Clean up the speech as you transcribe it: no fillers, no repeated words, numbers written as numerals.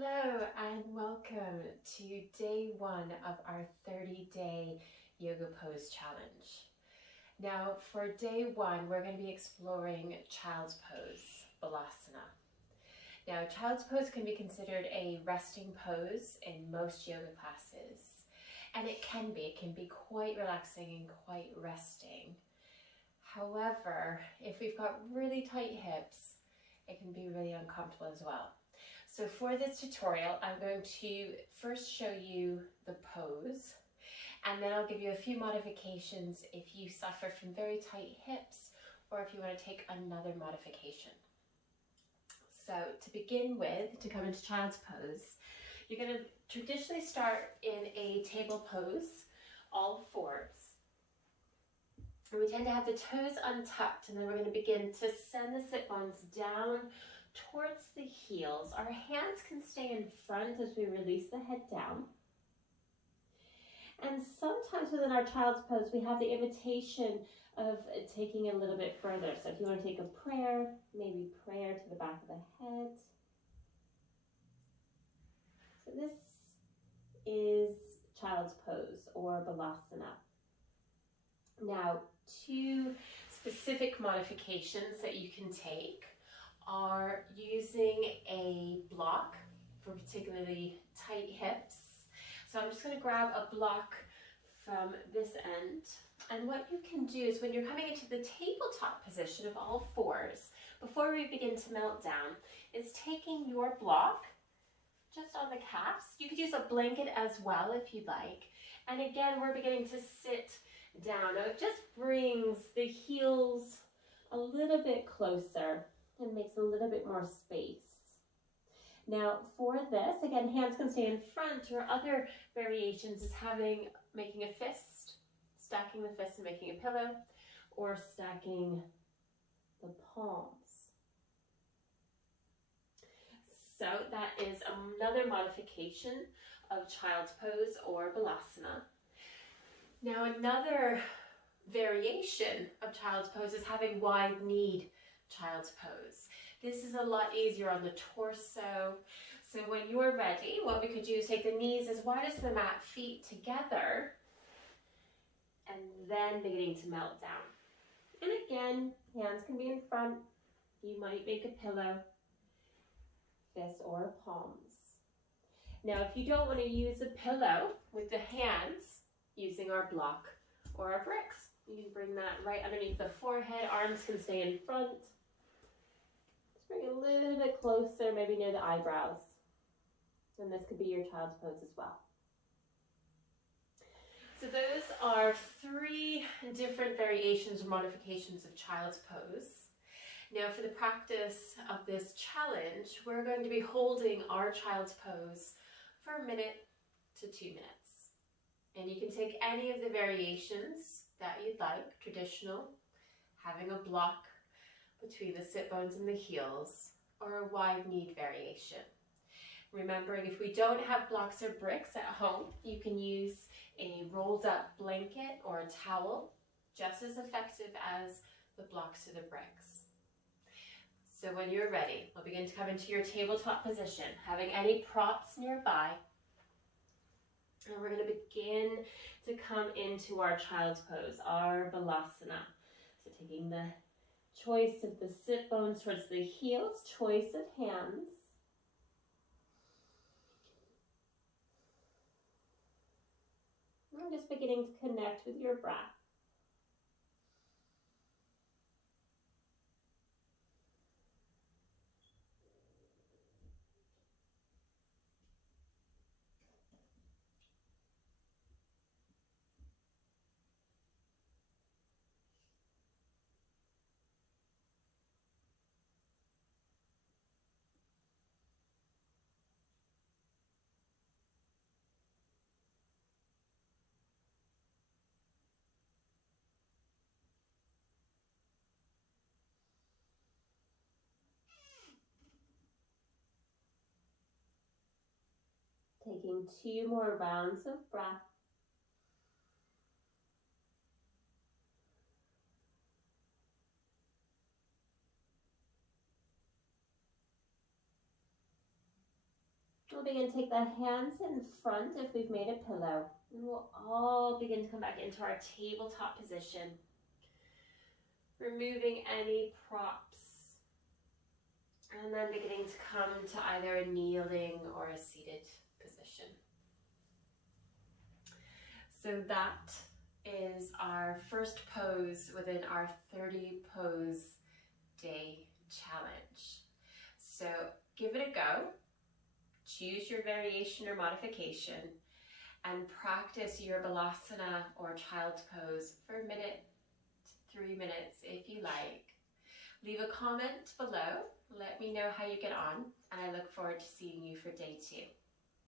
Hello and welcome to day one of our 30-day yoga pose challenge. Now for day one, we're going to be exploring child's pose, balasana. Now child's pose can be considered a resting pose in most yoga classes, and it can be quite relaxing and quite resting. However, if we've got really tight hips, it can be really uncomfortable as well. So for this tutorial, I'm going to first show you the pose, and then I'll give you a few modifications if you suffer from very tight hips or if you want to take another modification. So to begin with, to come into child's pose, you're going to traditionally start in a table pose, all fours. And we tend to have the toes untucked, and then we're going to begin to send the sit bones down towards the heels. Our hands can stay in front as we release the head down. And sometimes within our child's pose, we have the invitation of taking it a little bit further. So if you want to take a prayer, maybe prayer to the back of the head. So this is child's pose or balasana. Now, two specific modifications that you can take are using a block for particularly tight hips. So I'm just going to grab a block from this end. And what you can do is when you're coming into the tabletop position of all fours, before we begin to melt down, is taking your block just on the calves. You could use a blanket as well if you'd like. And again, we're beginning to sit down. Now it just brings the heels a little bit closer and makes a little bit more space. Now for this, again, hands can stay in front, or other variations is making a fist, stacking the fist and making a pillow, or stacking the palms. So that is another modification of child's pose or balasana. Now another variation of child's pose is having wide-kneed child's pose. This is a lot easier on the torso. So when you're ready, what we could do is take the knees as wide as the mat, feet together, and then beginning to melt down. And again, hands can be in front. You might make a pillow, fist, or palms. Now, if you don't want to use a pillow with the hands, using our block or our bricks, you can bring that right underneath the forehead. Arms can stay in front. Just bring it a little bit closer, maybe near the eyebrows. And this could be your child's pose as well. So those are three different variations or modifications of child's pose. Now for the practice of this challenge, we're going to be holding our child's pose for 1 minute to 2 minutes. And you can take any of the variations that you'd like, traditional, having a block between the sit bones and the heels, or a wide-kneed variation. Remembering if we don't have blocks or bricks at home, you can use a rolled up blanket or a towel, just as effective as the blocks or the bricks. So when you're ready, we'll begin to come into your tabletop position, having any props nearby. And we're going to begin to come into our child's pose, our balasana. So taking the choice of the sit bones towards the heels, choice of hands. And just beginning to connect with your breath. Taking 2 more rounds of breath. We'll begin to take the hands in front if we've made a pillow. And we'll all begin to come back into our tabletop position. Removing any props. And then beginning to come to either a kneeling or a seated position. So that is our first pose within our 30 pose day challenge. So give it a go. Choose your variation or modification and practice your balasana or child's pose for a minute to 3 minutes if you like. Leave a comment below. Let me know how you get on, and I look forward to seeing you for day 2.